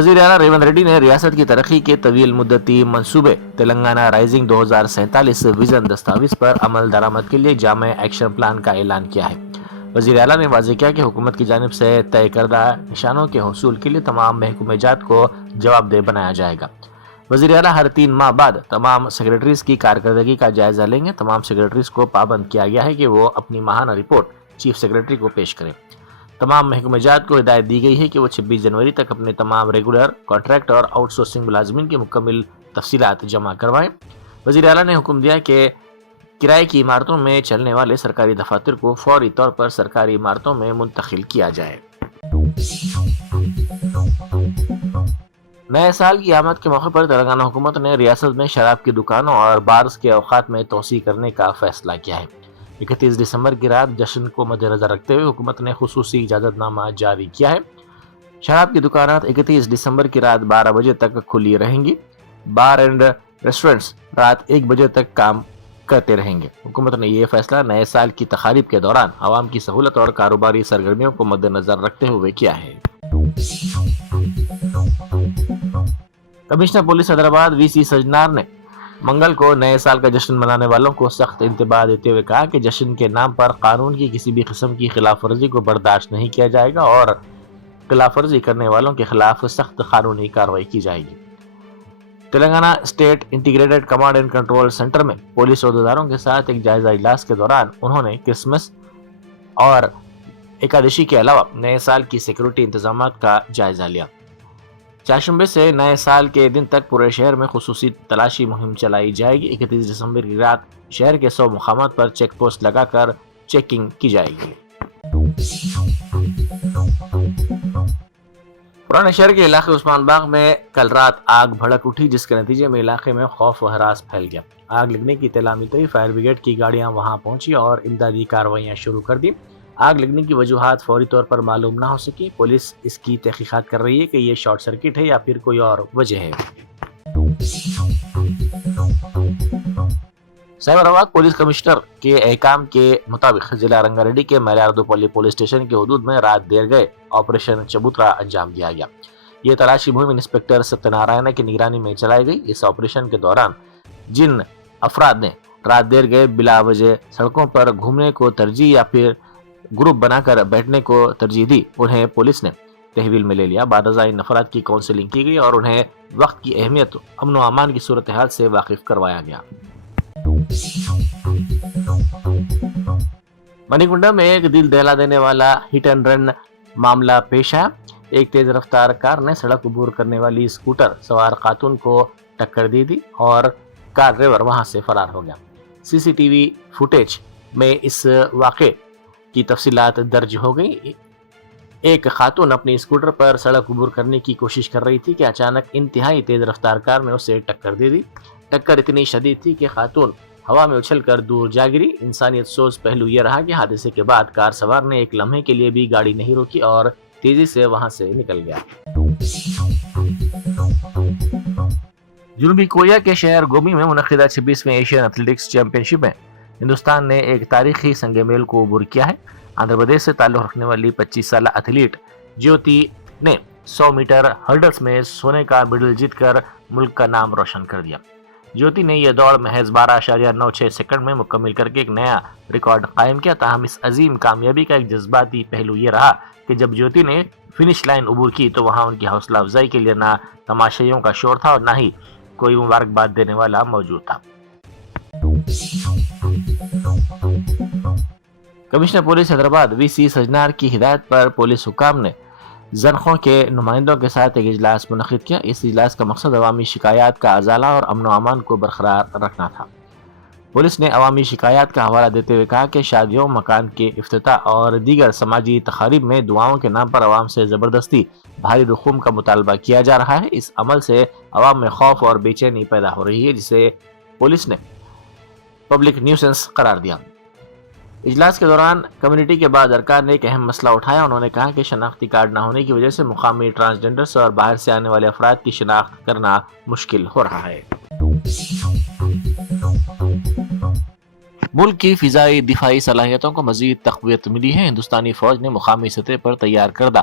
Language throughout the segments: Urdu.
وزیر اعلیٰ ریونت ریڈی نے ریاست کی ترقی کے طویل مدتی منصوبے تلنگانہ رائزنگ 2047 ویژن دستاویز پر عمل درآمد کے لیے جامع ایکشن پلان کا اعلان کیا ہے۔ وزیر اعلیٰ نے واضح کیا کہ حکومت کی جانب سے طے کردہ نشانوں کے حصول کے لیے تمام محکمہ جات کو جواب دہ بنایا جائے گا۔ وزیر اعلیٰ ہر 3 ماہ بعد تمام سیکرٹریز کی کارکردگی کا جائزہ لیں گے۔ تمام سیکرٹریز کو پابند کیا گیا ہے کہ وہ اپنی ماہانہ رپورٹ چیف سیکرٹری کو پیش کریں۔ تمام محکمہ جات کو ہدایت دی گئی ہے کہ وہ 26 جنوری تک اپنے تمام ریگولر، کانٹریکٹ اور آؤٹ سورسنگ ملازمین کی مکمل تفصیلات جمع کروائیں۔ وزیر اعلیٰ نے حکم دیا کہ کرائے کی عمارتوں میں چلنے والے سرکاری دفاتر کو فوری طور پر سرکاری عمارتوں میں منتقل کیا جائے۔ نئے سال کی آمد کے موقع پر تلنگانہ حکومت نے ریاست میں شراب کی دکانوں اور بارز کے اوقات میں توسیع کرنے کا فیصلہ کیا ہے۔ 31 دسمبر کی رات جشن کو مد نظر رکھتے ہوئے حکومت نے خصوصی اجازت نامہ جاری کیا ہے۔ شراب کی دکانات 31 دسمبر کی رات 12 بجے تک کھلی رہیں گی۔ بار اینڈ ریسٹورنٹس رات 1 بجے تک کام کرتے رہیں گے۔ حکومت نے یہ فیصلہ نئے سال کی تقاریب کے دوران عوام کی سہولت اور کاروباری سرگرمیوں کو مد نظر رکھتے ہوئے کیا ہے۔ کمشنر پولیس حیدرآباد وی سی سجنار نے منگل کو نئے سال کا جشن منانے والوں کو سخت انتباہ دیتے ہوئے کہا کہ جشن کے نام پر قانون کی کسی بھی قسم کی خلاف ورزی کو برداشت نہیں کیا جائے گا اور خلاف ورزی کرنے والوں کے خلاف سخت قانونی کارروائی کی جائے گی۔ Telangana state integrated command and control centre میں پولیس عہدیداروں کے ساتھ ایک جائزہ اجلاس کے دوران انہوں نے کرسمس اور ایکادشی کے علاوہ نئے سال کی سیکورٹی انتظامات کا جائزہ لیا۔ چاشمبے سے نئے سال کے دن تک پورے شہر میں خصوصی تلاشی مہم چلائی جائے گی۔ 31 دسمبر کی رات شہر کے 100 مقامات پر چیک پوسٹ لگا کر چیکنگ کی جائے گی۔ پرانے شہر کے علاقے عثمان باغ میں کل رات آگ بھڑک اٹھی، جس کے نتیجے میں علاقے میں خوف و ہراس پھیل گیا۔ آگ لگنے کی اطلاع ملتے ہی فائر بریگیڈ کی گاڑیاں وہاں پہنچی اور امدادی کارروائیاں شروع کر دی۔ آگ لگنے کی وجوہات فوری طور پر معلوم نہ ہو سکی۔ پولیس اس کی تحقیقات کر رہی ہے کہ یہ شارٹ سرکٹ ہے یا پھر کوئی اور وجہ ہے۔ سائبرآباد پولیس کمشنر کے احکام کے مطابق ضلع رنگا ریڈی کے میلاردوپلی پولیس اسٹیشن کے حدود میں رات دیر گئے آپریشن چبوترا انجام دیا گیا۔ یہ تلاشی مہم انسپکٹر ستیہ نارائن کی نگرانی میں چلائی گئی۔ اس آپریشن کے دوران جن افراد نے رات دیر گئے بلا وجہ سڑکوں پر گھومنے کو ترجیح یا پھر گروپ بنا کر بیٹھنے کو ترجیح دی، انہیں پولیس نے تحویل میں لے لیا۔ بعد ازاں ان افراد کی کاؤنسلنگ کی گئی اور انہیں وقت کی اہمیت، امن و امان کی صورتحال سے واقف کروایا گیا۔ منی کنڈا میں ایک دل دہلا دینے والا ہٹ اینڈ رن معاملہ پیش آیا۔ ایک تیز رفتار کار نے سڑک عبور کرنے والی اسکوٹر سوار خاتون کو ٹکر دے دی اور کار ڈرائیور وہاں سے فرار ہو گیا۔ سی سی ٹی وی فوٹیج میں اس واقعے کی تفصیلات درج ہو گئی۔ ایک خاتون اپنی اسکوٹر پر سڑک عبور کرنے کی کوشش کر رہی تھی کہ اچانک انتہائی تیز رفتار کار نے اسے ٹکر دے دی۔ ٹکر اتنی شدید تھی کہ خاتون ہوا میں اچھل کر دور جا گری۔ انسانیت سوز پہلو یہ رہا کہ حادثے کے بعد کار سوار نے ایک لمحے کے لیے بھی گاڑی نہیں روکی اور تیزی سے وہاں سے نکل گیا۔ جنوبی کوریا کے شہر گومی میں منعقدہ 26ویں ایشین ایتھلیٹکس چیمپئن شپ میں ہندوستان نے ایک تاریخی سنگ میل کو عبور کیا ہے۔ آندھرا پردیش سے تعلق رکھنے والی 25 سالہ ایتھلیٹ جیوتی نے 100 میٹر ہرڈلز میں سونے کا میڈل جیت کر ملک کا نام روشن کر دیا۔ جیوتی نے یہ دوڑ محض 12.96 سیکنڈ میں مکمل کر کے ایک نیا ریکارڈ قائم کیا۔ تاہم اس عظیم کامیابی کا ایک جذباتی پہلو یہ رہا کہ جب جیوتی نے فنش لائن عبور کی تو وہاں ان کی حوصلہ افزائی کے لیے نہ تماشائیوں کا شور تھا اور نہ ہی کوئی مبارکباد دینے والا موجود تھا۔ کمشنر پولیس حیدرآباد وی سی سجنار کی ہدایت پر پولیس حکام نے زنخوں کے نمائندوں کے ساتھ ایک اجلاس منعقد کیا۔ اس اجلاس کا مقصد عوامی شکایات کا ازالہ اور امن و امان کو برقرار رکھنا تھا۔ پولیس نے عوامی شکایات کا حوالہ دیتے ہوئے کہا کہ شادیوں، مکان کے افتتاح اور دیگر سماجی تقاریب میں دعاؤں کے نام پر عوام سے زبردستی بھاری رقوم کا مطالبہ کیا جا رہا ہے۔ اس عمل سے عوام میں خوف اور بے چینی پیدا ہو رہی ہے، جسے پولیس نے پبلک نیوسنس قرار دیا۔ اجلاس کے دوران کمیونٹی کے بعض ارکان نے ایک اہم مسئلہ اٹھایا۔ انہوں نے کہا کہ شناختی کارڈ نہ ہونے کی وجہ سے مقامی ٹرانسجنڈرز اور باہر سے آنے والے افراد کی شناخت کرنا مشکل ہو رہا ہے۔ ملک کی فضائی دفاعی صلاحیتوں کو مزید تقویت ملی ہے۔ ہندوستانی فوج نے مقامی سطح پر تیار کردہ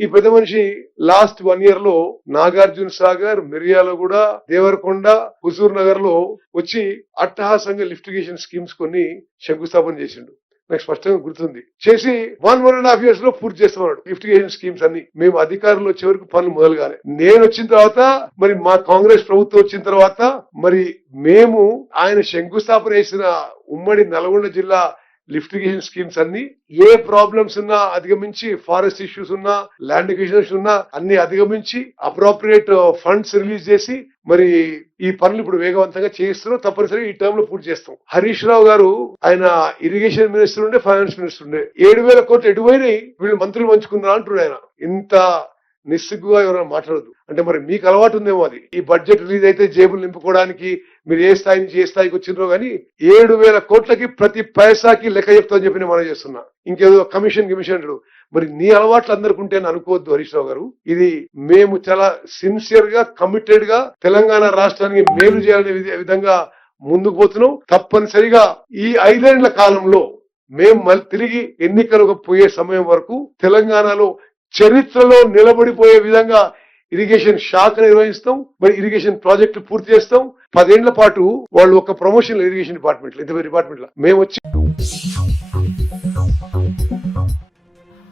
ఈ పెద్ద మనిషి లాస్ట్ 1 year లో నాగార్జున సాగర్, మిర్యాలగూడ, దేవరకొండ, హుజూర్ నగర్ లో వచ్చి అట్టహాసంగా లిఫ్టిగేషన్ స్కీమ్స్ కొన్ని శంకుస్థాపన చేసిండు. నాకు స్పష్టంగా గుర్తుంది. చేసి 1.5 years లో పూర్తి చేస్తున్నాడు లిఫ్టిగేషన్ స్కీమ్స్ అన్ని. మేము అధికారంలో వచ్చే వరకు పనులు మొదలుగానే. నేను వచ్చిన తర్వాత మరి మా కాంగ్రెస్ ప్రభుత్వం వచ్చిన తర్వాత మరి మేము ఆయన శంకుస్థాపన చేసిన ఉమ్మడి నల్గొండ జిల్లా లిఫ్టిగేషన్ స్కీమ్స్ అన్ని ఏ ప్రాబ్లమ్స్ ఉన్నా అధిగమించి, ఫారెస్ట్ ఇష్యూస్ ఉన్నా, ల్యాండ్ ఇష్యూస్ ఉన్నా అన్ని అధిగమించి అప్రోప్రియేట్ ఫండ్స్ రిలీజ్ చేసి మరి ఈ పనులు ఇప్పుడు వేగవంతంగా చేయిస్తున్నాం. తప్పనిసరిగా ఈ టర్మ్ లో పూర్తి చేస్తాం. హరీష్ రావు గారు ఆయన ఇరిగేషన్ మినిస్టర్ ఉండే, ఫైనాన్స్ మినిస్టర్ ఉండే. 7,000 కోట్లు ఎటుపోయినాయి, వీళ్ళు మంత్రులు పంచుకున్నారా అంటున్నాడు ఆయన. ఇంత నిస్సిగ్గుగా ఎవరైనా మాట్లాడదు అంటే మరి మీకు అలవాటు ఉందేమో అది. ఈ బడ్జెట్ రిలీజ్ అయితే జేబులు నింపుకోవడానికి మీరు ఏ స్థాయి నుంచి ఏ స్థాయికి వచ్చిండ్రో గానీ 7,000 కోట్లకి ప్రతి పైసాకి లెక్క చెప్తామని చెప్పి మనం చేస్తున్నా. ఇంకేదో కమిషన్ మరి నీ అలవాట్లు అందరికి ఉంటే అనుకోవద్దు హరీష్ రావు గారు. ఇది మేము చాలా సిన్సియర్ గా, కమిటెడ్ గా తెలంగాణ రాష్ట్రానికి మేలు చేయాలనే విధంగా ముందుకు పోతున్నాం. తప్పనిసరిగా ఈ 5 ఏళ్ల కాలంలో మేము మళ్ళీ తిరిగి ఎన్నికలకు పోయే సమయం వరకు తెలంగాణలో చరిత్రలో నిలబడిపోయే విధంగా ఇరిగేషన్ శాఖ నిర్వహిస్తాం. మరి ఇరిగేషన్ ప్రాజెక్టులు పూర్తి చేస్తాం. 10 ఏళ్ల పాటు వాళ్ళు ఒక ప్రమోషన్ ఇరిగేషన్ డిపార్ట్మెంట్ మేము వచ్చి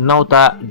9 ta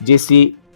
JC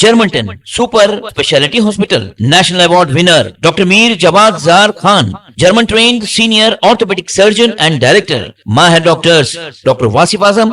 Germantown Super Speciality Hospital National Award winner Dr. Mir Jawad Zar Khan, German trained senior orthopedic surgeon and director, Mahir doctors Dr. Wasif Azam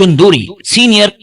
Chunduri, senior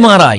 MRI,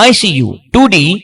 ICU, 2D